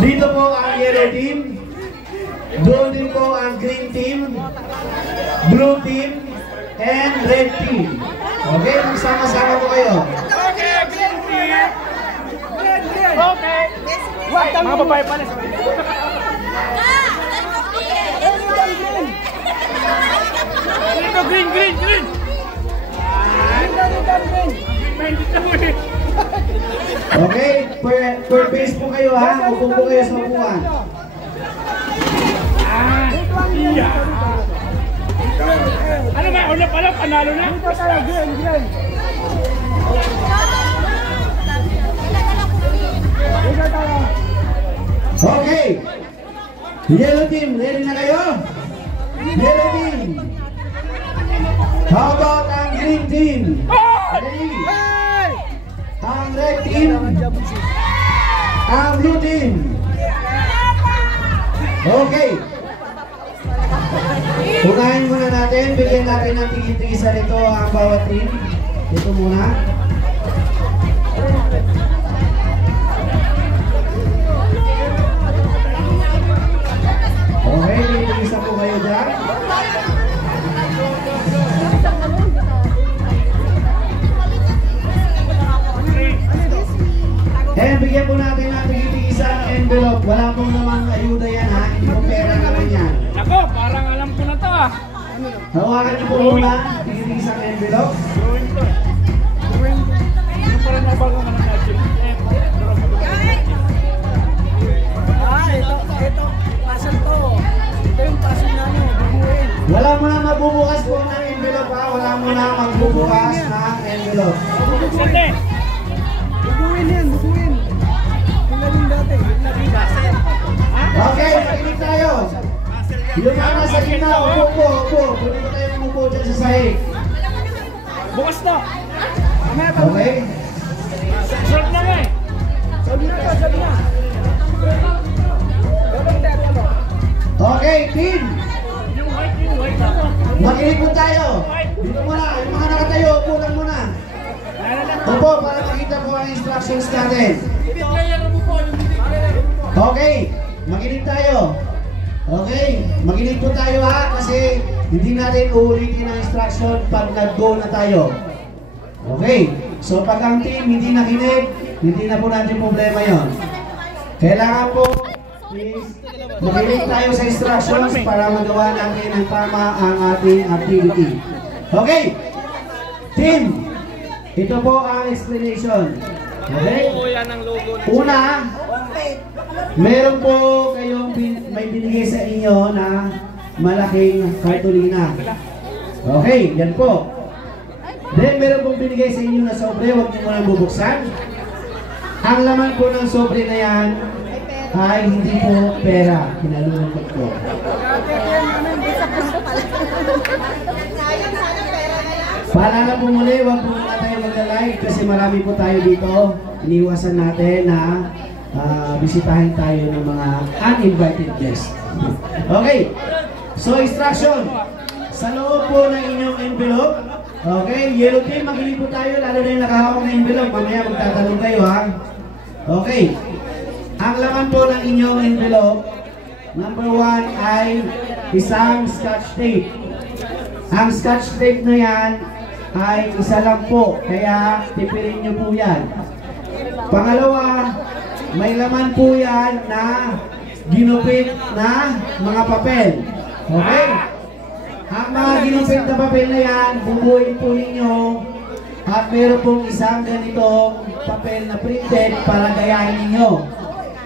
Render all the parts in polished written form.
Dito po ang yellow team. Doon din po ang green team, blue team, and red team. Okay, magsama-sama po kayo. Okay, green team. Okay. Mga babae pala. Dito, green. Okay, per base po kayo ha. Upo po kayo sa upuan. Ano ba? Una pala, panalo na? Green. Okay. Yellow team, ready na kayo? Yellow team. How about ang green team? Ready? Ang red team. Ang blue team. Okay. Unahin muna natin, bigyan natin ng tigil-tigisan nito ang bawat team. Ito muna. Okay, tigil-tigisa po kayo dyan. And bigyan po natin ng tigil-tigisan envelope. Wala pong namang ayuda yan ha, hindi po pera naman yan. Ako, parang alam ko na to ah. Hawakan niyo po muna, tigil-tigisang envelope. Ano parang nabago ka na natin? Ito, pasal to. Ito yung pasal na nyo, bubuin. Wala mo na magbubukas po ng envelope ha, wala mo na magbubukas ng envelope. Sante! Bubuin yan, bubuin. Tingnan yung dati. Okay, makinig tayo. Yung mga nasa gitna, upo. Pwede ko tayo umupo dyan sa sahig. Bukas na! Okay? Short na nga eh! Sabi na. Okay, team! Yung white ako. Makinig po tayo. Dito muna, yung mga nakatayo, upo lang muna. Upo, para makita po ang instructions natin. Okay, makinig tayo. Okay, makinig po tayo ha, kasi hindi natin uulitin ang instruction pag nag-go na tayo. Okay, so pag ang team hindi nakinig, hindi na po natin problema yon. Kailangan po, please, makinig tayo sa instructions para magawa natin ang tama ang ating activity. Okay, team, ito po ang explanation. Okay? Una, meron po kayong may binigay sa inyo na malaking kartulina. Okay, yan po. Then meron pong binigay sa inyo na sobre, huwag niyo muna bubuksan. Ang laman po ng sobre na yan ay hindi po pera. Kinalulungkot ko. Paalala po muli, huwag po muna tayo mag-live kasi marami po tayo dito. Iniwasan natin na bisitahin tayo ng mga uninvited guests. Okay, so instruction. Sa loob po ng inyong envelope, okay, yellow team, makinig po tayo, lalo na yung nakahawak na envelope. Mamaya magtatanong kayo ha. Okay, ang laman po ng inyong envelope, number 1 ay isang scotch tape. Ang scotch tape na yan ay isa lang po, kaya tipirin nyo po yan. Pangalawa, may laman po yan na ginupit na mga papel. Okay? Ang mga ginupit na papel na yan, bubuin po ninyo at meron pong isang ganitong papel na printed para gayahin ninyo.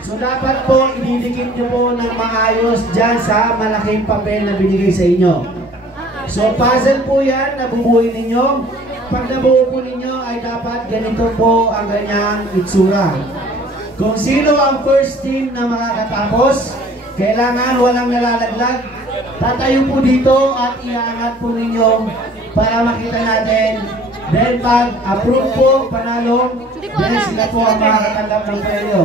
So dapat po ididikit nyo po ng maayos dyan sa malaking papel na binigay sa inyo. So puzzle po yan na bubuin ninyo. Pag nabuo po ninyo ay dapat ganito po ang ganyang itsura. Kung sino ang first team na makakatapos, kailangan walang nalalaglag. Tatayo po dito at iaangat po ninyo para makita natin. Then pag approve po, panalo, then sila po ang makakatanggap ng premyo.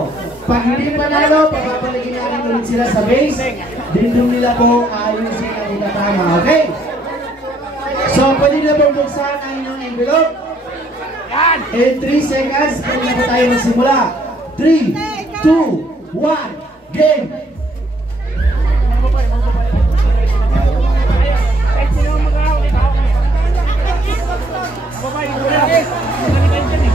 Pag hindi panalo, papapaligin natin ulit sila sa base. Then doon nila po ayusin ang itatama. Okay? So, pwede na pong buksan ang inyong envelope. In 3 seconds, pwede na po tayo magsimula. 3, 2, 1, Game! Kahit sino ang mag-ahawak, ikaw. Babae, wala. Nalikayin dyan eh.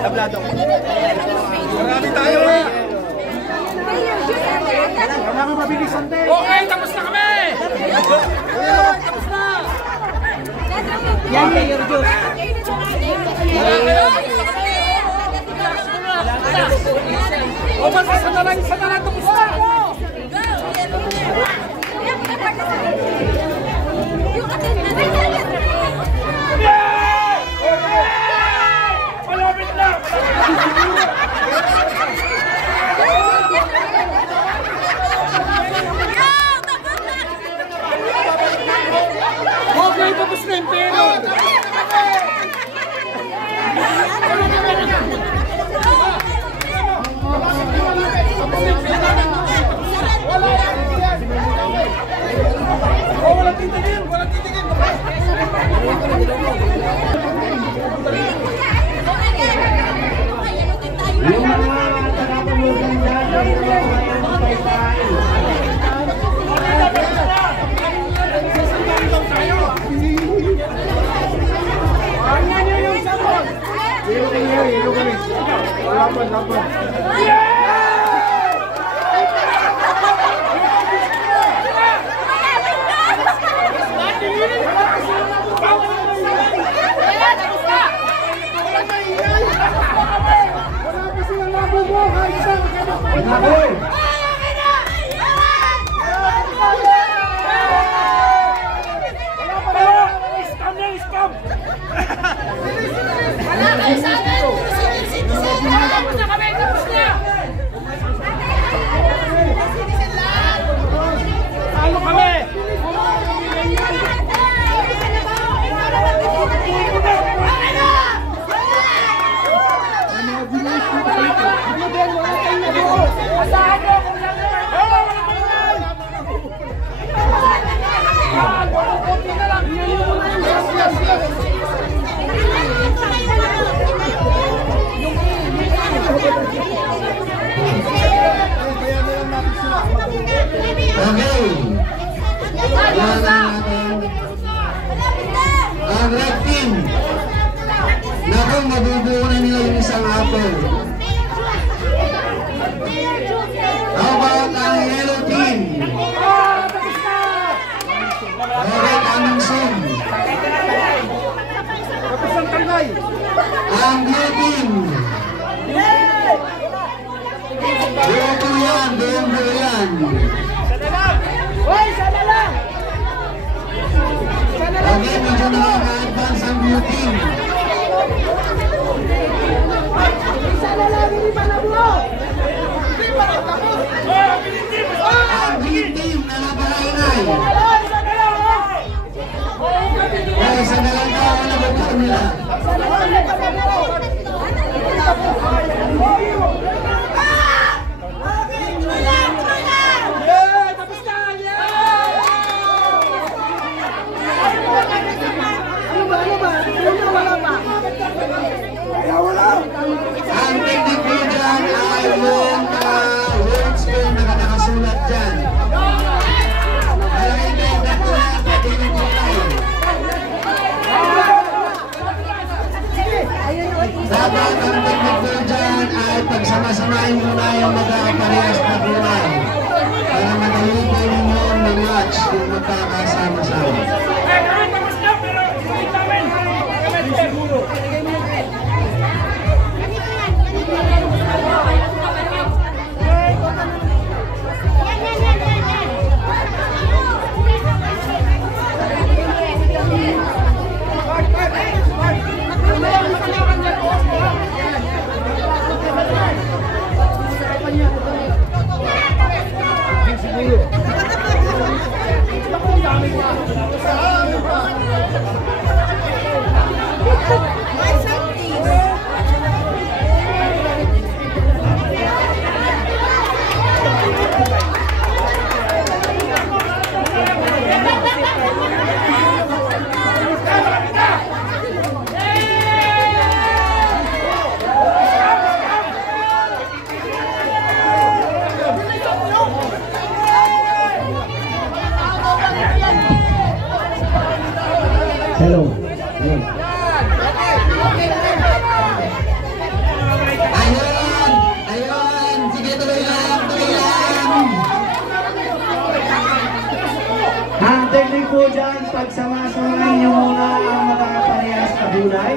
Tablado. Marami tayo eh. Kailangan mabilisan din. Okay, tapos na kami! Tapos na! Yan, Mayor Diyos. O, basta isa na lang, tapos na! Malapit na! Okay, tapos na yung pera! Walang titigil! Walang titigil! Yung mga tagapulutan dyan, yung mga paypay. Ano nyo yung sabon? Laban! Ang red team. Naku, mabubuo na nila yung isang apple. How about ang yellow team? Alright, aming soon. Ang blue team. Buo yan, buo yan. Okay, medyo na-advance ang blue team. Ang green team na napalainay. Okay, sa dalang tao na magkaroon nila. Ang technique po dyan ay yung words ko na nakasulat dyan. Ay, may nakulat na tinutulay. Dapat ang technique po dyan ay pagsama-samahin muna yung magkakaparehas na kulay para madali po ninyo mag-match kung magkakasama-sama. dyan, pagsama-samahin nyo muna ang mga parehas na gulay.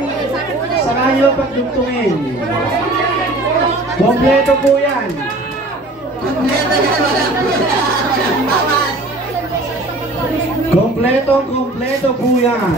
Saka nyo pagdugtungin. Kompleto po yan. Kompleto po yan.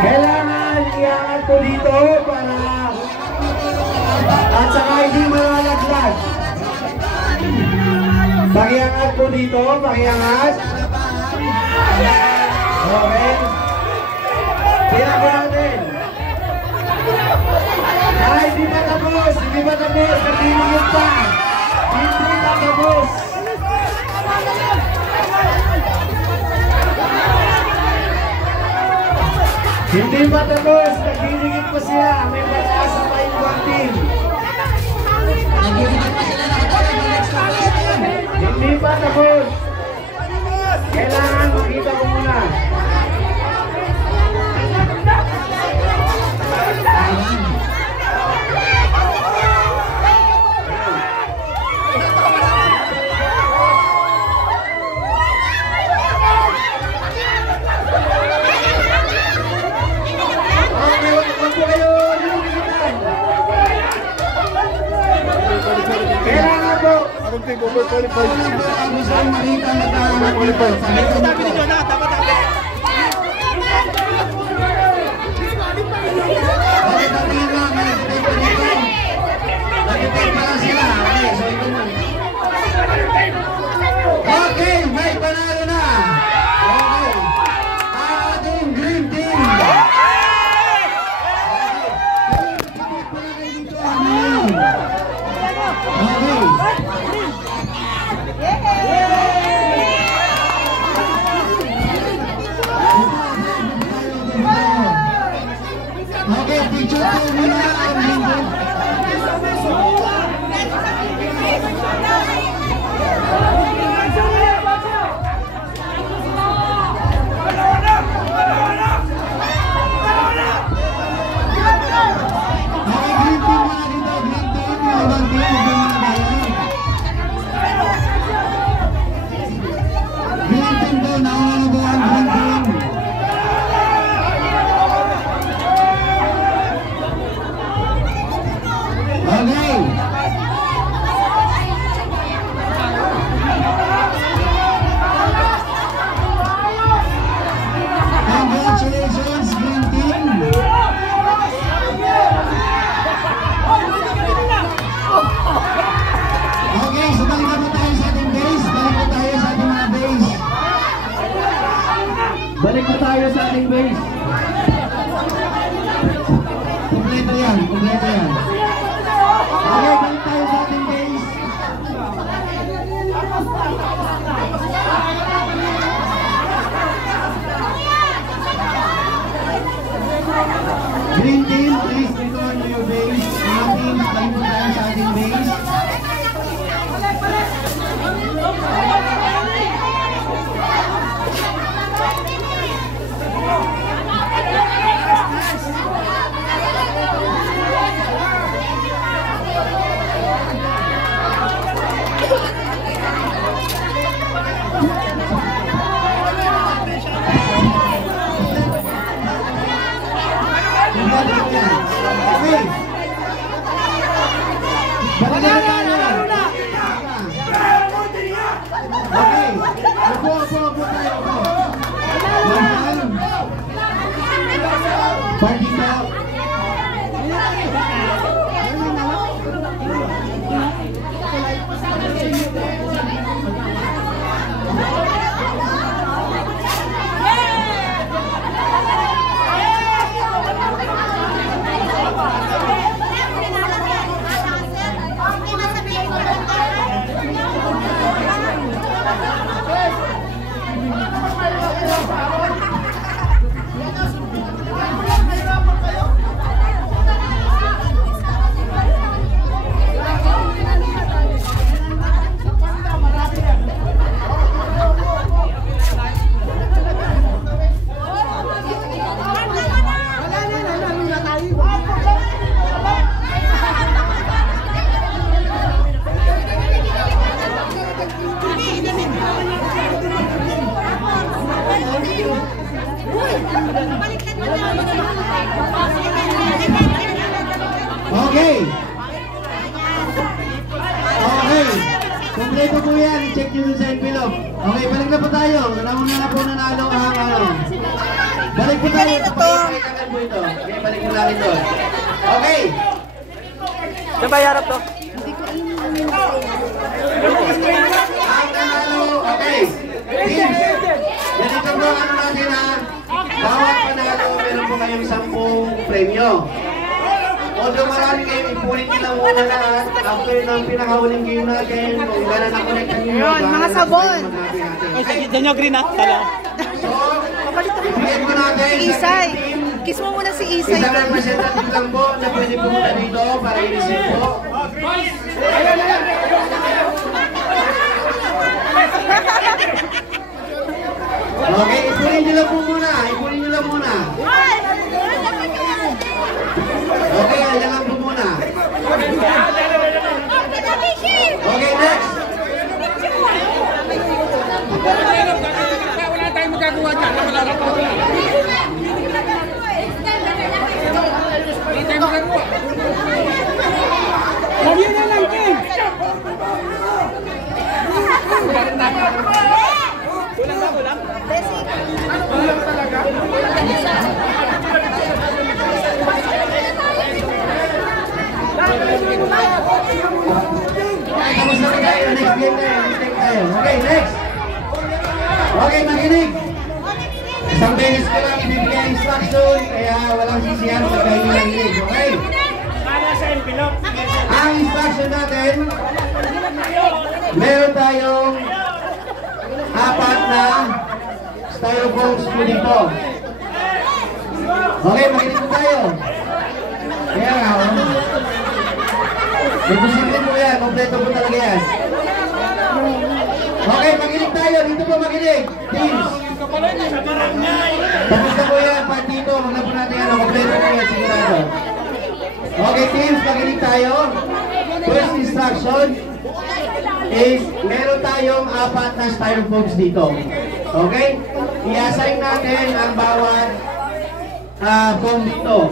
Kailangan iangat po dito para at saka hindi malalaglag. Pakiangat po dito, pakiangat. Okay. Kaya po natin. Ay, hindi pa tapos, hindi pa tapos, nagpinigil pa. Hindi pa tapos. Hindi pa tapos, nagpinigil pa sila. May pag-asa pa yung one team. Hindi pa tapos. Kailangan makita ko muna. Kailangan po. Overqualified. Gusto ang makita Overqualified. Dapat ninyo na, dapat. Okay, may panalo na. Okay. Ating green team. Okay, picture po muna ang linggo. Congratulations, green team! Okay, so balik na po tayo sa ating base. Balik po tayo sa ating mga base. Balik po tayo sa ating base. Kompleto yan, kompleto yan. Okay, balik tayo sa ating base. Green team, please return to your base. Green team, balik po tayo sa ating base. yan, i-check nyo dun sa envelope. Okay, balik na po tayo. Nauna na po nanalo ang ano. Balik po tayo. Pakikakan po ito. Okay, balik mo lang ito. Okay. Saan ba yarap to? Ang nanalo, okay. Teams, ganito po ano natin ha. Bawat panalo, meron po kayong 10 premyo. Although marami kayo, ipunin nyo lang muna lahat. After ng pinakahuling game natin, kung gano'n na-connectan nyo. Yun, mga sabon. Ay, dyan yung green ha. Tala. So, ibigay po natin sa Isay. team. Kiss mo muna si Isay. Isang representative lang po na pwede pumunta dito para i-receive po. Okay, ipunin nyo lang po muna. Ipunin nyo lang muna. Okay, ayan lang po muna. Okay, next. Wala tayong magagawa dyan. Wala na po. Hindi tayo magagawa. Lagyan na lang, Kim. Kulang ba, kulang? Kulang talaga? Tapos na tayo. Next game tayo. Next game tayo. Okay, next. Okay, makinig. Isang beses ko lang ibibigay ang instruction, kaya walang sisiyan sa kayo nakinig. Okay? Ang instruction natin, meron tayong 4 na styrofoam spoon dito. Okay, makinig po tayo. Kaya nga, may posibleng po yan. Kompleto po talaga yan. Okay, makinig tayo. Dito po makinig. Teams. Tapos na po yan. Part dito. Huwag na po natin yan. Kompleto po yan. Sigurado. Okay, teams. Makinig tayo. First instruction is meron tayong 4 na styrofoams dito. Okay? I-assign natin ang bawat foam dito.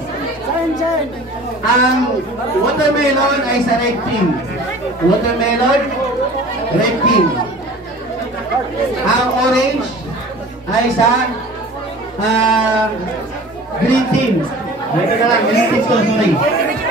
Ang watermelon ay sa red team. Watermelon, red team. Ang orange ay sa green team. Ito na lang, green team to, sorry.